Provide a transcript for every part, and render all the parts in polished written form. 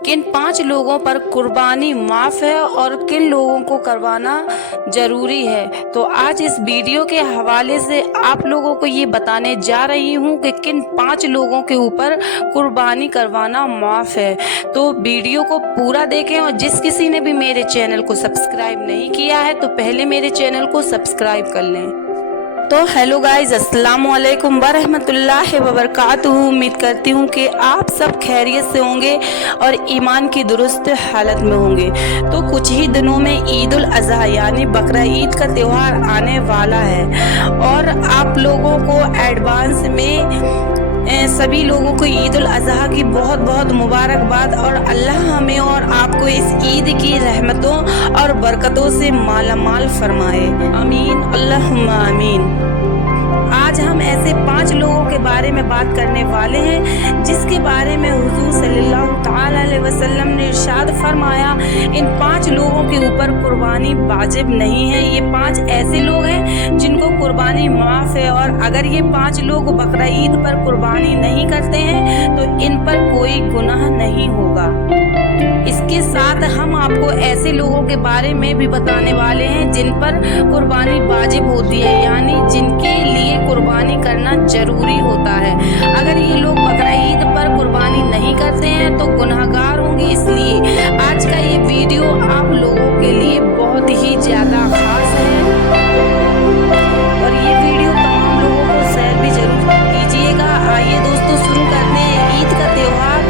किन 5 लोगों पर कुर्बानी माफ़ है और किन लोगों को करवाना ज़रूरी है। तो आज इस वीडियो के हवाले से आप लोगों को ये बताने जा रही हूँ कि किन 5 लोगों के ऊपर कुर्बानी करवाना माफ़ है। तो वीडियो को पूरा देखें और जिस किसी ने भी मेरे चैनल को सब्सक्राइब नहीं किया है तो पहले मेरे चैनल को सब्सक्राइब कर लें। तो हेलो गाइज, अस्सलाम वालेकुम वरहमतुल्लाहि वबरकातुहू। उम्मीद करती हूँ कि आप सब खैरियत से होंगे और ईमान की दुरुस्त हालत में होंगे। तो कुछ ही दिनों में ईद उल अज़हा यानी बकरा ईद का त्यौहार आने वाला है और आप लोगों को एडवांस में सभी लोगों को ईद उल अज़हा की बहुत बहुत मुबारकबाद और अल्लाह हमें और आपको इस ईद की रहमतों और बरकतों से मालामाल फरमाए। आमीन अल्लाहुम्मा आमीन। आज हम ऐसे 5 लोगों के बारे में बात करने वाले हैं जिसके बारे में हुजूर सल्लल्लाहु तआला अलैहि वसल्लम ने इरशाद फरमाया, इन 5 लोगों के ऊपर कुर्बानी वाजिब नहीं है। ये 5 ऐसे लोग हैं जिनको कुर्बानी माफ़ है और अगर ये 5 लोग बकरा ईद पर कुर्बानी नहीं करते हैं तो इन पर कोई गुनाह नहीं होगा। इसके साथ हम आपको ऐसे लोगों के बारे में भी बताने वाले हैं जिन पर कुर्बानी वाजिब होती है, यानी जिनके लिए कुर्बानी करना जरूरी होता है। अगर ये लोग बकरा ईद पर कुर्बानी नहीं करते हैं तो गुनहगार होंगे। इसलिए आज का ये वीडियो आप लोगों के लिए बहुत ही ज़्यादा खास है और ये वीडियो तमाम लोगों को शेयर भी जरूर कीजिएगा। आइए दोस्तों, शुरू करते हैं। ईद का त्यौहार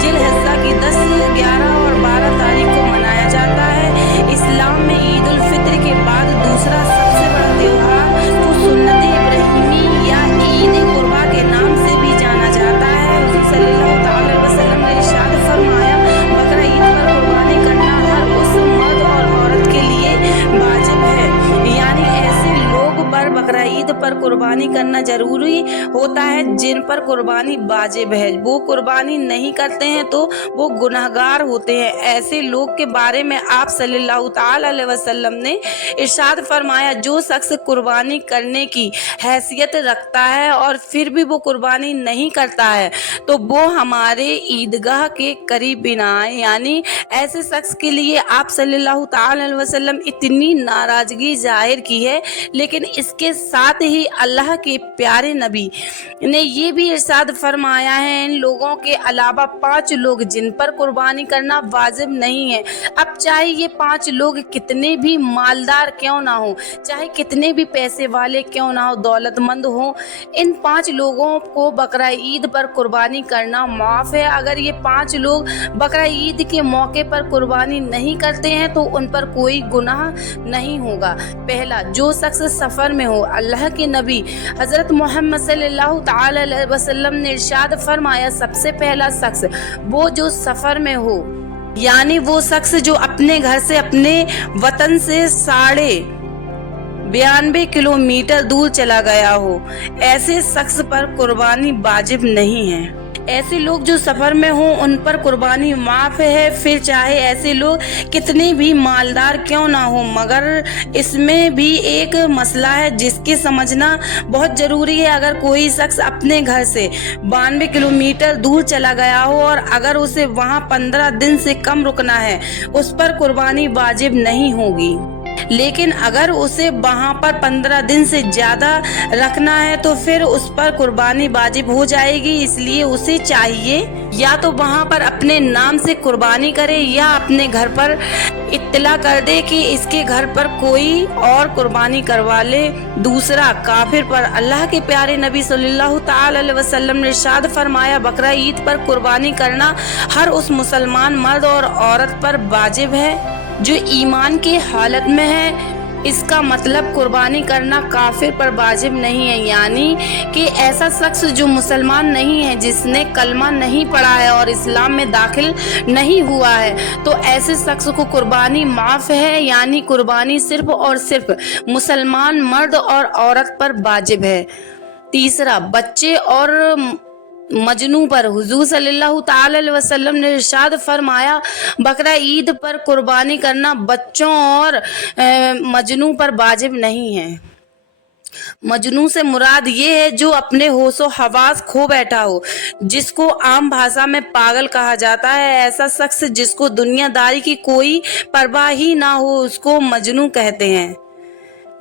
जिलहिज्जा की 10, 11 और 12 तारीख को मनाया जाता है। इस्लाम में ईद उल फित्र के बाद दूसरा सबसे बड़ा त्यौहार को सुन्नत इब्राहिमी या ईद कुर्बा के नाम से भी जाना जाता है। हुज़ूर सल्लल्लाहु अलैहि वसल्लम ने इरशाद फरमाया, बकरा ईद पर कुर्बानी करना हर उस मर्द और औरत के लिए वाजिब है, यानी ऐसे लोग पर बकरा ईद पर कुर्बानी करना जरूरी होता है जिन पर कुर्बानी वाजिब है। वो कुर्बानी नहीं करते हैं तो वो गुनहगार होते हैं। ऐसे लोग के बारे में आप सल्लल्लाहु तआला अलैहि वसल्लम ने इरशाद फरमाया, जो शख्स कुर्बानी करने की हैसियत रखता है और फिर भी वो कुर्बानी नहीं करता है तो वो हमारे ईदगाह के करीब भी ना आए। यानी ऐसे शख्स के लिए आप सल्लल्लाहु तआला अलैहि वसल्लम इतनी नाराजगी जाहिर की है, लेकिन इसके साथ ही अल्लाह के प्यारे नबी ने ये भी इरशाद फरमाया है, इन लोगों के अलावा 5 लोग जिन पर कुर्बानी करना वाजिब नहीं है। अब चाहे ये 5 लोग कितने भी मालदार क्यों ना हो, चाहे कितने भी पैसे वाले क्यों ना हो, दौलतमंद हो, इन 5 लोगों को बकरा ईद पर कुर्बानी करना माफ़ है। अगर ये 5 लोग बकरा ईद के मौके पर कुर्बानी नहीं करते हैं तो उन पर कोई गुनाह नहीं होगा। पहला, जो शख्स सफ़र में हो। अल्लाह के नबी हज़रत मोहम्मद सल्लल्लाहु तआला अलैहि वसल्लम ने इरशाद फरमाया, सबसे पहला शख्स वो जो सफ़र में हो, यानी वो शख्स जो अपने घर से अपने वतन से 92 किलोमीटर दूर चला गया हो, ऐसे शख्स पर कुर्बानी वाजिब नहीं है। ऐसे लोग जो सफ़र में हों उन पर कुर्बानी माफ़ है, फिर चाहे ऐसे लोग कितने भी मालदार क्यों ना हो। मगर इसमें भी एक मसला है जिसके समझना बहुत ज़रूरी है। अगर कोई शख्स अपने घर से 92 किलोमीटर दूर चला गया हो और अगर उसे वहाँ 15 दिन से कम रुकना है, उस पर कुर्बानी वाजिब नहीं होगी। लेकिन अगर उसे वहाँ पर 15 दिन से ज़्यादा रखना है तो फिर उस पर कुर्बानी वाजिब हो जाएगी। इसलिए उसे चाहिए या तो वहाँ पर अपने नाम से कुर्बानी करे या अपने घर पर इत्तला कर दे कि इसके घर पर कोई और कुर्बानी करवा ले। दूसरा, काफिर पर। अल्लाह के प्यारे नबी सल्लल्लाहु तआला अलैहि वसल्लम ने इरशाद फरमाया, बकरा ईद पर कुर्बानी करना हर उस मुसलमान मर्द और औरत पर वाजिब है जो ईमान की हालत में है। इसका मतलब कुर्बानी करना काफिर पर वाजिब नहीं है, यानी कि ऐसा शख्स जो मुसलमान नहीं है, जिसने कलमा नहीं पढ़ा है और इस्लाम में दाखिल नहीं हुआ है, तो ऐसे शख्स को कुर्बानी माफ़ है, यानी कुर्बानी सिर्फ और सिर्फ मुसलमान मर्द और औरत पर वाजिब है। तीसरा, बच्चे और मजनू पर। हुजूर सल्लल्लाहु तआला अलैहि वसल्लम ने इरशाद फरमाया, बकरा ईद पर कुर्बानी करना बच्चों और मजनू पर वाजिब नहीं है। मजनू से मुराद ये है जो अपने होशो हवास खो बैठा हो, जिसको आम भाषा में पागल कहा जाता है। ऐसा शख्स जिसको दुनियादारी की कोई परवाह ही ना हो उसको मजनू कहते हैं।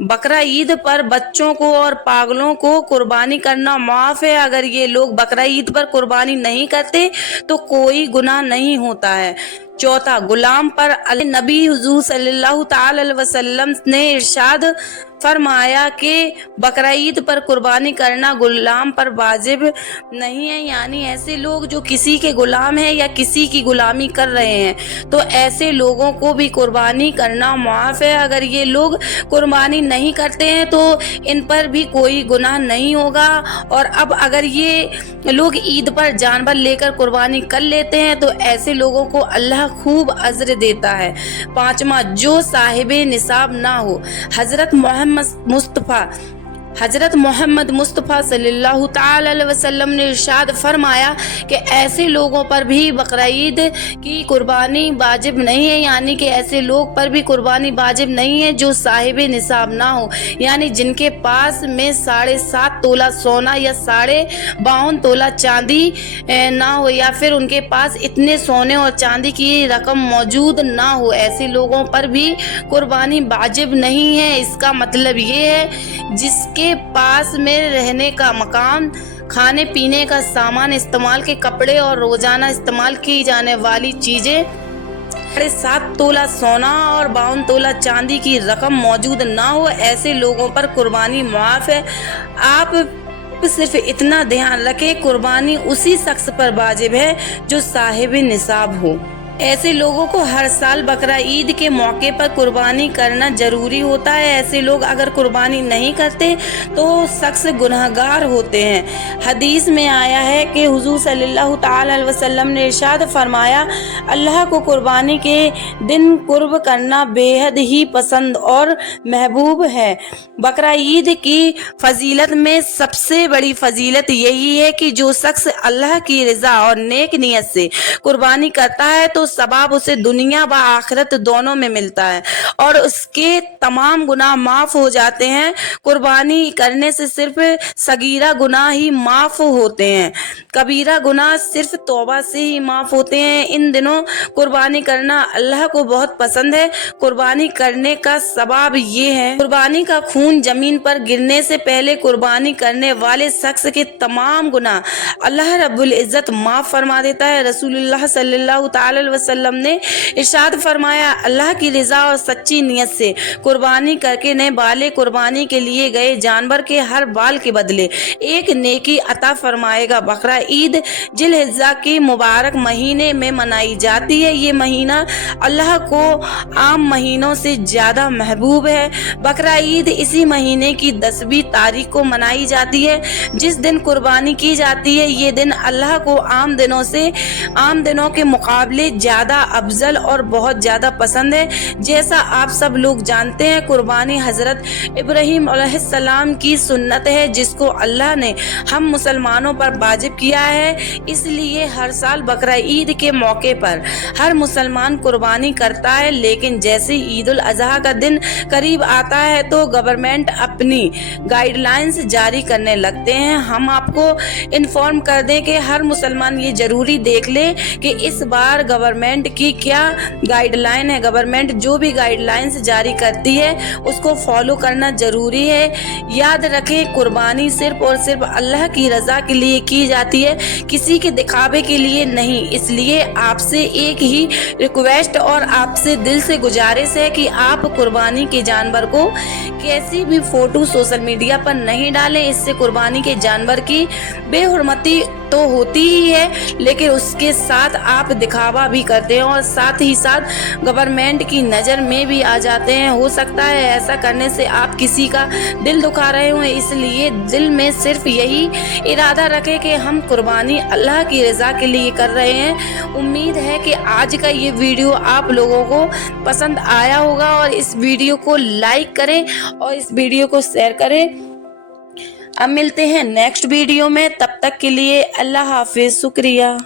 बकरा ईद पर बच्चों को और पागलों को कुर्बानी करना माफ है। अगर ये लोग बकरा ईद पर कुर्बानी नहीं करते तो कोई गुनाह नहीं होता है। चौथा, गुलाम पर नबी हुजूर सल्लल्लाहु ताला अलैहि वसल्लम ने इरशाद फरमाया कि बकरा ईद पर कुर्बानी करना गुलाम पर वाजिब नहीं है, यानी ऐसे लोग जो किसी के गुलाम हैं या किसी की गुलामी कर रहे हैं तो ऐसे लोगों को भी कुर्बानी करना माफ है। अगर ये लोग कुर्बानी नहीं करते हैं तो इन पर भी कोई गुनाह नहीं होगा। और अब अगर ये लोग ईद पर जानवर लेकर कुर्बानी कर लेते हैं तो ऐसे लोगों को अल्लाह खूब अज्र देता है। पांचवा, जो साहिबे निसाब ना हो। हजरत मोहम्मद मुस्तफ़ा सल्लल्लाहु ताला अलैहि वसल्लम ने इरशाद फरमाया कि ऐसे लोगों पर भी बकरा ईद की कुर्बानी वाजिब नहीं है, यानी कि ऐसे लोग पर भी कुर्बानी वाजिब नहीं है जो साहिब निसाब ना हो, यानी जिनके पास में 7.5 तोला सोना या 52.5 तोला चांदी ना हो, या फिर उनके पास इतने सोने और चांदी की रकम मौजूद ना हो। ऐसे लोगों पर भी कुर्बानी वाजिब नहीं है। इसका मतलब ये है जिसके पास में रहने का मकान, खाने पीने का सामान, इस्तेमाल के कपड़े और रोजाना इस्तेमाल की जाने वाली चीजें 7.5 तोला सोना और 52 तोला चांदी की रकम मौजूद ना हो, ऐसे लोगों पर कुर्बानी माफ है। आप सिर्फ इतना ध्यान रखें, कुर्बानी उसी शख्स पर वाजिब है जो साहिब निसाब हो। ऐसे लोगों को हर साल बकरा ईद के मौके पर कुर्बानी करना जरूरी होता है। ऐसे लोग अगर कुर्बानी नहीं करते तो शख्स गुनहगार होते हैं। हदीस में आया है कि हुजूर सल्लल्लाहु ताला अलैहि वसल्लम ने इरशाद फरमाया, अल्लाह को कुर्बानी के दिन कुर्ब करना बेहद ही पसंद और महबूब है। बकरा ईद की फजीलत में सबसे बड़ी फजीलत यही है कि जो शख्स अल्लाह की रजा और नेक नियत से कुर्बानी करता है तो सवाब उसे दुनिया व आखिरत दोनों में मिलता है और उसके तमाम गुनाह माफ हो जाते हैं। कुर्बानी करने से सिर्फ सगीरा गुनाह ही माफ होते हैं, कबीरा गुनाह सिर्फ तौबा से ही माफ होते हैं। इन दिनों कुर्बानी करना अल्लाह को बहुत पसंद है। कुर्बानी करने का सवाब ये है, कुर्बानी का खून जमीन पर गिरने से पहले कुर्बानी करने वाले शख्स के तमाम गुनाह अल्लाह रब्बुल इज्जत माफ फरमा देता है। रसूलुल्लाह सल्लल्लाहु ताला अलैहि वसल्लम ने इरशाद फरमाया, अल्लाह की रजा और सच्ची नियत से कुर्बानी करके ने बाले कुर्बानी के लिए गए जानवर के हर बाल के बदले एक नेकी अता फरमाएगा। बकरा ईद जिलहिज्जा के मुबारक महीने में मनाई जाती है। ये महीना अल्लाह को आम महीनों से ज्यादा महबूब है। बकरा ईद इसी महीने की 10वीं तारीख को मनाई जाती है जिस दिन कुर्बानी की जाती है। ये दिन अल्लाह को आम दिनों के मुकाबले ज्यादा अफजल और बहुत ज्यादा पसंद है। जैसा आप सब लोग जानते हैं, कुर्बानी हजरत इब्राहिम अलैहिस्सलाम की सुन्नत है जिसको अल्लाह ने हम मुसलमानों पर वाजिब किया है। इसलिए हर साल बकरा ईद के मौके पर हर मुसलमान कुर्बानी करता है। लेकिन जैसे ईद उल अजहा का दिन करीब आता है तो गवर्नमेंट अपनी गाइडलाइंस जारी करने लगते हैं। हम आपको इन्फॉर्म कर दें कि हर मुसलमान ये जरूरी देख ले कि इस बार गवर्नमेंट की क्या गाइडलाइन है। गवर्नमेंट जो भी गाइडलाइंस जारी करती है उसको फॉलो करना जरूरी है। याद रखें, कुर्बानी सिर्फ और सिर्फ अल्लाह की रजा के लिए की जाती है, किसी के दिखावे के लिए नहीं। इसलिए आपसे एक ही रिक्वेस्ट और आपसे दिल से गुजारिश है कि आप कुर्बानी के जानवर को कैसी भी फोटो सोशल मीडिया पर नहीं डालें। इससे कुर्बानी के जानवर की बेहुरमती तो होती ही है, लेकिन उसके साथ आप दिखावा भी करते हैं और साथ ही साथ गवर्नमेंट की नज़र में भी आ जाते हैं। हो सकता है ऐसा करने से आप किसी का दिल दुखा रहे हों, इसलिए दिल में सिर्फ यही इरादा रखें कि हम कुर्बानी अल्लाह की रज़ा के लिए कर रहे हैं। उम्मीद है कि आज का ये वीडियो आप लोगों को पसंद आया होगा और इस वीडियो को लाइक करें और इस वीडियो को शेयर करें। अब मिलते हैं नेक्स्ट वीडियो में, तब तक के लिए अल्लाह हाफिज, शुक्रिया।